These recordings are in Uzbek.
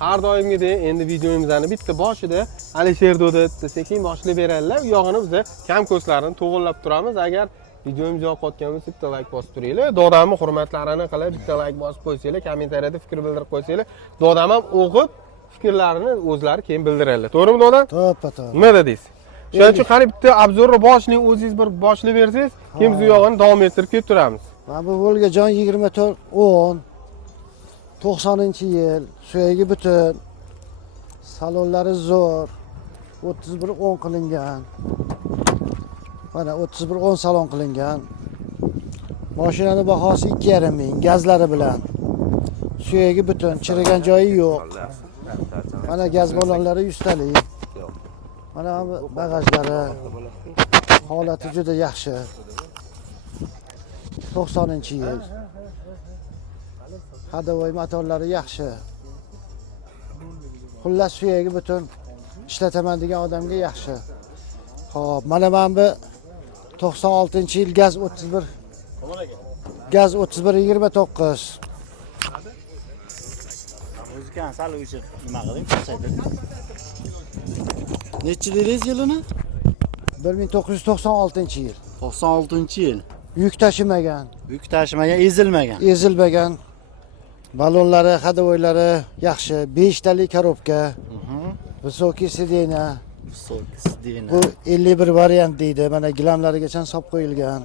har doimgidek endi videomizni bitta boshida Alisher Do'da sekin boshlab beradilar. U yog'ini biz kam ko'zlarini to'g'irlab turamiz. Agar videomiz yoqayotgan bo'lsa bitta like bosib turinglar. Dodamni hurmatlarini qilib bitta like bosib qo'ysanglar, kommentariyada fikr bildirib qo'ysanglar, dodam ham o'qib fikrlarini o'zlari keyin bildiradilar. To'g'rimi doda? To'ppa-to'g'ri. Nima dedingiz? Shuning uchun qani bitta obzorni boshlang, o'zingiz bir boshlab bersangiz, keyin biz u yog'ini davom ettirib ketib turamiz. Mana bu Volgajon 2410 90-yil, suyagi butun, salonlari zo'r, 3110 qilingan. Mana 3110 salon qilingan. Mashinaning bahosi 2,5 ming, gazlari bilan. Suyagi butun, chirigan joyi yo'q. Mana gaz balonlari 100 talik. Mana bagajlari holati juda yaxshi. 90-yil. Hadovoy motorlari yaxshi. Xullas suyagi butun ishlataman degan odamga yaxshi. Xo'p, mana bu 96-yil gaz 31. Gaz 3129. O'zgan sal o'chib nima qiling, pasaytirib. Necha dedingiz yilini? 1996-yil. 96-yil. Yuk tashimagan, Yuk tashimagan, ezilmagan. ezilmagan. Balonlari, hadovoylari yaxshi. 5 talik korobka. Visoki sidena. So'kisdina. Bu 51 variant deydi. Mana gilamlarigacha sop qo'yilgan.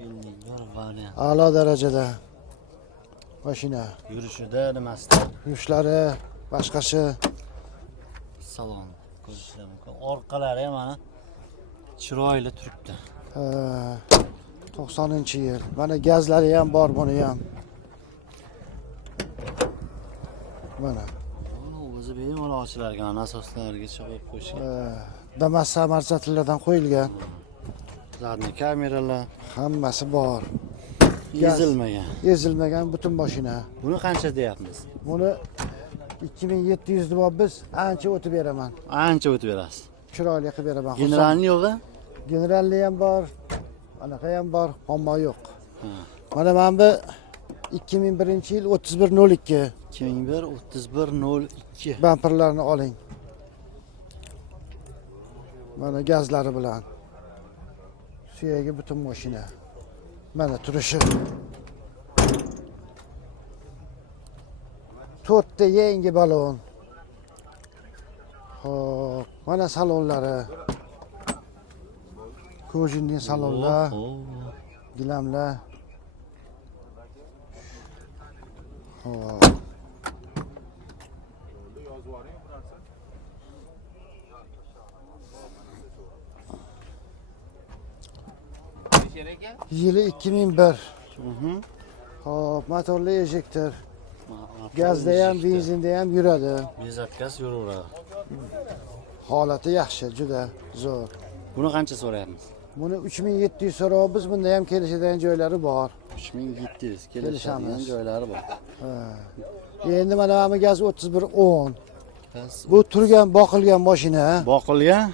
51 variant. A'lo darajada. Mashina. Yurishida nimasida? Yushlari, boshqasi. Salon ko'rishlar mumkin. Orqalari ham mana chiroyli turibdi. 90-yil. Mana gazlari ham bor buni ham. Mana. O'zi bemalol ochilargan asoslarigacha qo'yib qo'yishgan. Damas samarchatlaridan qo'yilgan. Zadniy kameralar Hammasi bor. ezilmagan. Ezilmagan butun mashina. Buni qancha deyapmiz? Buni 2700 deb biz ancha o'tib beraman. Ancha o'tib berasiz. Chiroyli qilib beraman. Generalni yo'g'i? Generalli ham bor. Anaqa ham bor, ammo yo'q. Mana bu 2001-yil 3102. 2001 3102. Bamperlarni oling. Mana gazlari bilan. Suyagi butun mashina. Mana turishi. 4 ta yangi balon. Xo'p, mana salonlari. Kojinning salonlar, gilamlar. Xo'p. Yili 2001. Xo'p, motorli ejektor. Gazda ham, benzinda ham yuradi. Bezatkasi yuraveradi. Holati yaxshi, juda zo'r. Buni qancha so'rayapmiz? Buni 3700 so'rayapmiz. Bunda ham kelishadigan joylari bor. 3700 kelishadigan joylari bor. Endi mana bu gaz 3110. Bu turgan, boqilgan mashina. Boqilgan?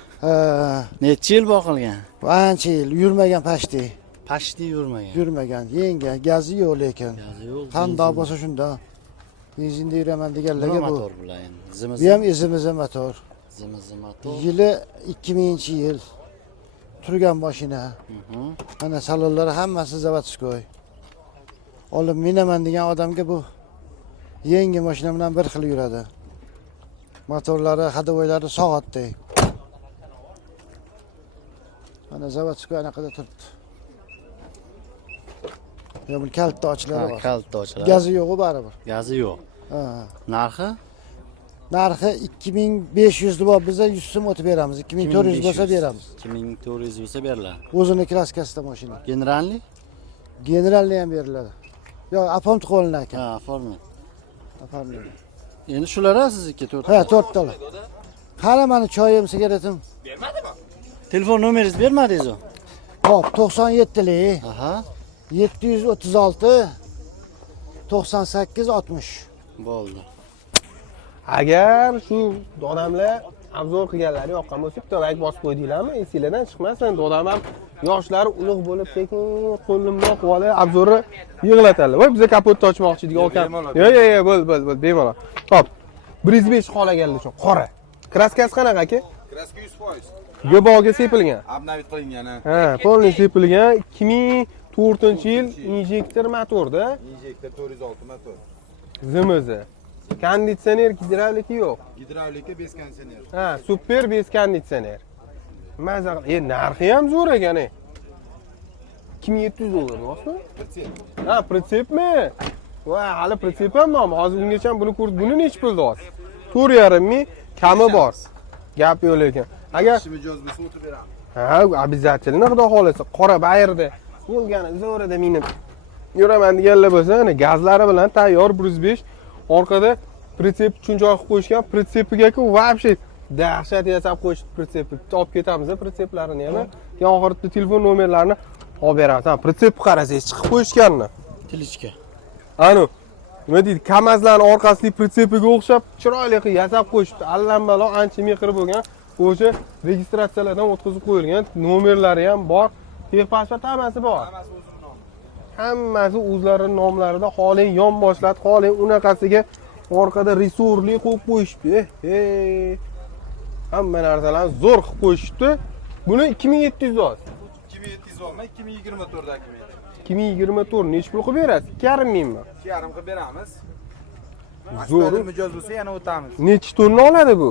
Necha yil boqilgan? Ancha yil yurmagan pashti. Pashti yurmagan. Yurmagan, yengan, gazi yo'q lekin. Gazi yo'q. Qandoq bo'lsa shunda. Benzinda yuraman deganlarga bu. Motor bilan endi. Bu ham izimiz motor. Zimiz motor. Yili 2000-yil. Turgan mashina. Mana salonlari hammasi zavodskoy. Olib minaman degan odamga bu yangi mashina bilan bir xil yuradi. Motorlari, hadovoylari soatdek. Mana zavodskoy anaqada turibdi. Ya bu kaltda ochiladi bor. Kaltda ochiladi. Gazi yo'q baribir. Gazi yo'q. Ha. Narxi? Narxi 2500 deb biz 100 so'm o'tib beramiz. 2400 bo'lsa beramiz. 2400 bo'lsa beriladi. O'zini klaskasida mashina. Generalni? Generalni ham beriladi. Yo, apom qo'lina ekan. Ha, forma. Apomni. Endi shular sizniki 4. Ha, 4 talar. Qara mani choyim, sigaretim. Bermadimi? Telefon nomeringizni bermadingiz-ku? Hop, 97lik. Aha. 736 98 60. Bo'ldi. Agar shu odamlar obzor qilganlari yoqqan bo'lsa, bitta like bosib qo'ydinglarmi? Esinglardan chiqmasin. Odam ham yoshlari ulug' bo'lib, sekin qo'limmoq qilib obzorni yig'latadilar. Voy, bizga kapotni ochmoqchi degan ekan. Yo'q, bo'l, bemalol. Xo'p. 105 qolaganlar uchun qora. Kraskasi qanaqa aka? Kraska 100%. Yo'bog'iga sepilgan. Obnovit qilingan. Ha, polni sepilgan 2004-yil injektor motorda. Injektor 406 motor. ZMZ. Konditsioner, gidravlika yo'q. Gidravlika bez konditsioner. Ha, super bez konditsioner. Maza qil. Narxi ham zo'r ekan. 2700 dollar bosmi? Ha, pritsepmi? Va, hali pritsep ham bor. Hozir ungacha buni ko'rib, buni necha pul deyapsiz? 4,5 ming kami bor. Gap yo'q lekin. Agar mijoz bo'lsa o'tib beramiz. ha, обязательно xudo xolasa qora bayrda bo'lgani zo'rida minib yuraman deganlar bo'lsa, ana gazlari bilan tayyor 105 orqada pritsep chunjoy qilib qo'yishgan. Pritsepiga-ku вообще dahshat yasab qo'yishdi pritsepni. Olib ketamiz pritseplarini yana. Keyin oxirida telefon nomerlarini olib beramiz. Ha, pritsepni qarasangiz chiqib qo'yishganmi? Tilichka. Anu nima deydi? Kamazlarning orqasidagi pritsepiga o'xshab chiroyli qilib yasab qo'yishibdi. Allambalo ancha meqir bo'lgan. O'sha registratsiyalardan o'tkazib qo'yilgan, nomerlari ham bor, texpasport hammasi bor. Hammasi o'zlarining nomlarida, xoling yon boshladi, xoling unaqasiga orqada resurli qo'yib qo'yishibdi. Hamma narsalarni zo'r qilib qo'yishibdi. Buni 2700 do'z. 2700 olma, 2024 dokument. 2024 nech pul qilib berasiz? 2,5 mingmi? 2,5 qilib beramiz. Zo'r. Mijoz bo'lsa yana o'tamiz. Necha tonna oladi bu?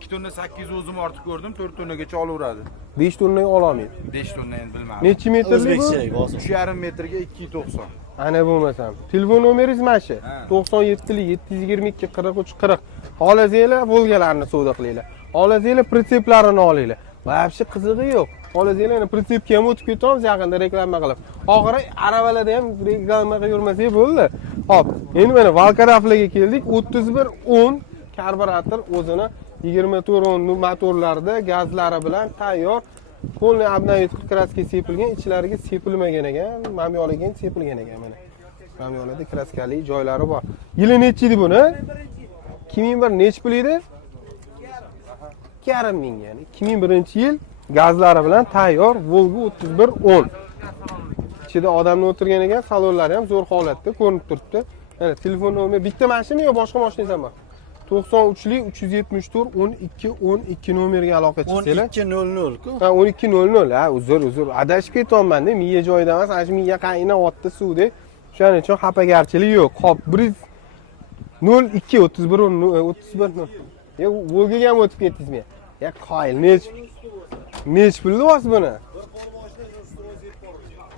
2 tonna 800 o'zim ortiq ko'rdim, 4 tonnagacha olaveradi. 5 tonna ololmaydi. 5 tonna endi bilmadim. Necha metrli bu? O'zbekcha bosim. 3,5 metrga 290. Ana bo'lmasam. Telefon nomeringiz mana shu. 97 722 43 40. Olazinglar, Volgalarni savdo qilinglar. Olazinglar, pritseplarini olinglar. Вообще qizig'i yo'q. Olazinglar, pritsepga ham o'tib ketamiz yaqinda reklama qilib. Oxiri aravalarda ham reklama qilib yurmasak bo'ldi. Hop, endi mana Valkaraflarga keldik. 3110 karburator o'zini 24 motorlarda gazlari bilan tayyor. Polni obnovit kraska sepilgan, ichlariga sepilmagan ekan, mamyoliga sepilgan ekan mana. Mamyolida kraskali joylari bor. Yili necha edi buni? 2001 necha pul edi? 2,5 ming ya'ni. 2001-yil gazlari bilan tayyor Volga 3110. Ichida odamni o'tirgan ekan, salonlari ham zo'r holatda ko'rinib turibdi. Mana telefon nomeri bitta mashinami yo boshqa mashinangiz ham bor? 93lik 374 12 12 nomerga aloqa qilsanglar. 1200 ku. Ha 1200. Ha, uzr. Adashib ketyapman-da, miya joyida emas, ana shu miya qaynayapti suvda. Shuning uchun xafagarchilik yo'q. Hop, 02 31 31. Ya Volgaga ham o'tib ketdingizmi? Ya qoyil, nech pul deyapsiz buni?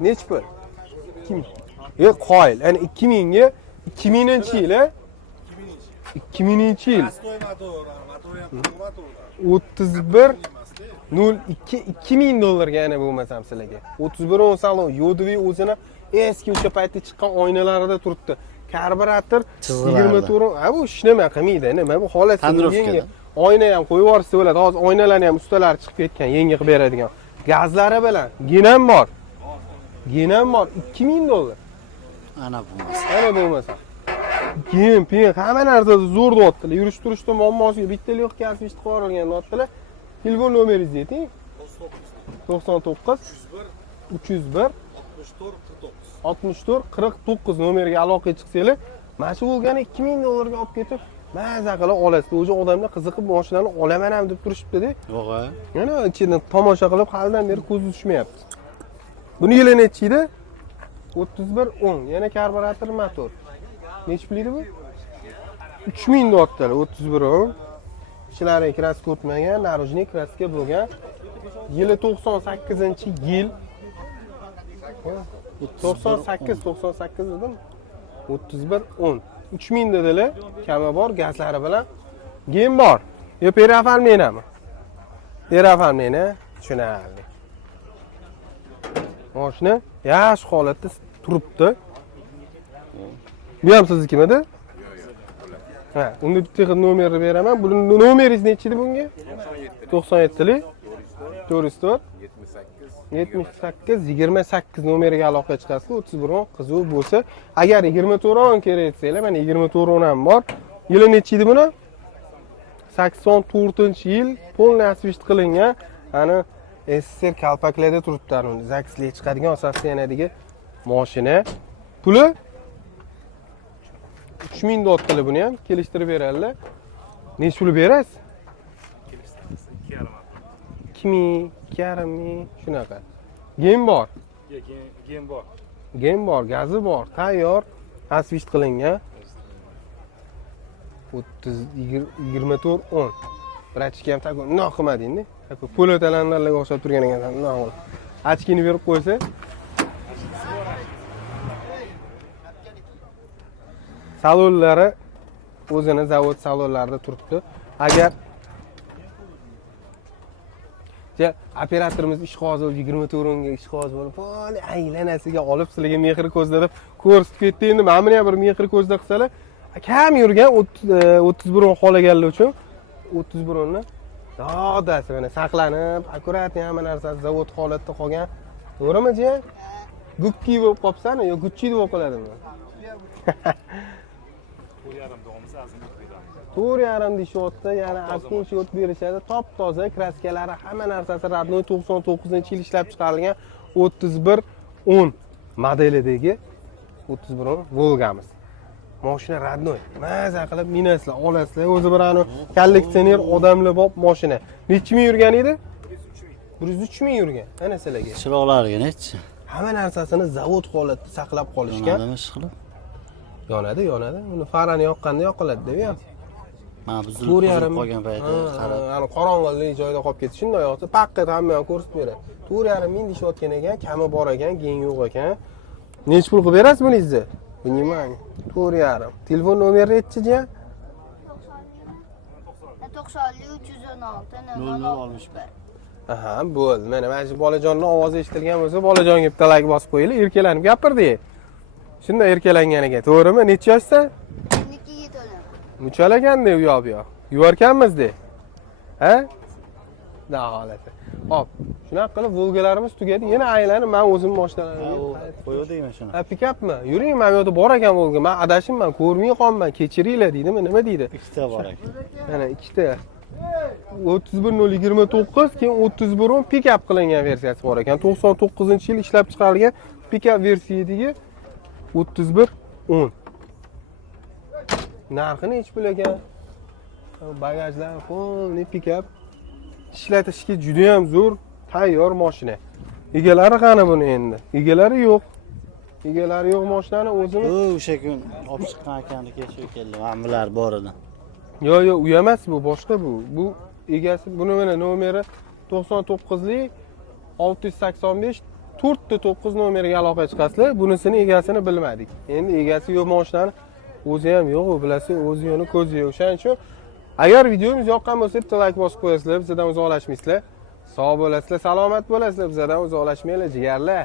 Nech pul? Kim? Ya qoyil, ana 2000 ga 2000-yil 2000-yil 31 02 2000 dollarga yana bo'lmasam sizlarga. 31 salon Yo'dvi o'zini eski o'sha paytda chiqqan oynalarida turibdi. Karburator 24. Ha bu ish nima qilmaydi, nima bu holat yengi. Oyna ham qo'yib yuborsa bo'ladi. Hozir oynalarni ham ustalari chiqib ketgan, yangi qilib beradigan. Gazlari bilan ginam bor. 2000 dollar. Ana bo'lmasa. Ana bo'lmasa. Keyin hamma narsasi zo'r deyaptilar. Yurish turishda muammosiga bitta yo'q kasb ish qilib yuborilgan deyaptilar. Telefon nomeringizni ayting. 99 301 64 49 nomeriga aloqa chiqsanglar, mana shu bo'lgani 2000 dollarga olib ketib, maza qilib olasiz. O'sha odamlar qiziqib mashinani olaman ham deb turishibdi-da. Yo'q-a. Yana ichidan tomosha qilib, halidan beri ko'z tushmayapti. Buni yili necha edi? 3110. Yana karburator motor. Necha pul edi bu? 3000 deyaptilar, 3110. Ichlari kraska o'tmagan, narujniy kraska bo'lgan. Yili 98-yil. 98 dedim. 3110. 3000 dedilar, kami bor, gazlari bilan. Gem bor. Yo perafalmenami? Perafalmena, tushunarli. Mashina yaxshi holatda turibdi. Bu ham siznikimi edi? Ha, unda bitta nomerni beraman. Bu nomeringiz necha edi bunga? 97lik 404 78 28 nomeriga aloqa chiqasiz. 31 qizuv bo'lsa, agar 24 kerak etsanglar, mana 24 ham bor. Yili necha edi buni? 84-yil polni asvist qilingan. Ana SSR kalpaklarda turibdi, uni zaksliga chiqadigan asoslanadigan mashina. Puli 3000 dollar buni ham kelishtirib beradilar. Necha pul berasiz? 2,5 2,5 shunaqa. Gem bor. Gem bor. Gem bor, gazi bor, tayyor, asvist qilingan. 24 10. Brachka ham taku nima qilmadingda? Taku po'latalanlarga o'xshab turgan ekansan, nima qilib. Ochkini berib qo'ysa. Salonlari o'zini zavod salonlarida turibdi. Agar operatorimiz ishqozi 24 o'nga ishqozi bo'lib, "Voy, aylanasiga olib sizlarga mehr ko'zda" deb ko'rsatib ketdi. Endi mana buni ham bir mehr ko'zda qilsalar, kam yurgan 31 o'n qolaganlar uchun 31 onni dodasi mana saqlanib, akkuratni hamma narsasi zavod holatda qolgan. To'g'rimi, jiyan? Gukki bo'lib qolibsan-ku, yo guchchi deb qoladimi? 4,5 deyishyapti, ya'ni askinchi o't berishadi, top toza, kraskalari, hamma narsasi radnoy 99-yil ishlab chiqarilgan 3110 modelidagi 3110 Volgamiz. Mashina radnoy. Maza qilib minasizlar, olasizlar. O'zi bir ani kolleksioner odamlar bop mashina. Necha ming yurgan edi? 103 ming yurgan. Ana sizlarga. Chiroqlariga nechi? Hamma narsasini zavod holatda saqlab qolishgan. Yonadimi ishqilib? Yonadi. Uni farani yoqqanda yoqiladi-da bu ham. Mana biz qolgan payti qarab. Ana qorong'ulik joyda qolib ketish shunday yoqsa, paqqat hamma yoq ko'rsatib beradi. 4,5 ming deyishayotgan ekan, kami bor ekan, gen yo'q ekan. Necha pul qilib berasiz buningizni? Bilmayman. 4,5. Telefon nomeri aytchi-chi? 90 Aha, bo'ldi. Mana shu bolajonning ovozi eshitilgan bo'lsa, bolajonga bitta like bosib qo'yinglar, erkalanib gapirdik. Shunda erkalangan ekan, to'g'rimi? Necha yoshsan? 12 ga to'ladim. Muchalaganda u yoq bu yoq. Yuvarkanmizda. Ha? Da holati. Hop, shunaqa qilib Volgalarimiz tugadi. Yana aylanib men o'zim mashinalarimga qo'yadingmi shuni? Ha, pikapmi? Yuring, men bu yerda bor ekan Volga. Men adashimman, ko'rmay qolman, kechiringlar deydimi, nima deydi? Ikkita bor ekan. Mana ikkita. 31029 keyin 3110 pikap qilingan versiyasi bor ekan. 99-yil ishlab chiqarilgan pikap versiyadagi 3110. Narxi necha pul ekan? Bagajlar, qo'lni pikap. Ishlatishga juda ham zo'r, tayyor mashina. Egalari qani buni endi? Egalari yo'q. Egalari yo'q mashinani o'zimiz. O'sha kun olib chiqqan ekaniki, shu keldi. Men bular bor edi. Yo'q, u emas bu, boshqa bu. Bu egasi, buni mana nomeri 99lik 685 4-9 nomeriga aloqa chiqasizlar. Bunisini egasini bilmadik. Endi egasi yo'q mashinani o'zi ham yo'q, bilasiz, o'zi yo'qni ko'zi yo'q. Shuning uchun agar videomiz yoqqan bo'lsa, bitta like bosib qo'yasizlar, bizdan uzoqlashmaysizlar. Sog' bo'lasizlar, salomat bo'lasizlar, bizdan uzoqlashmanglar, jigarlar.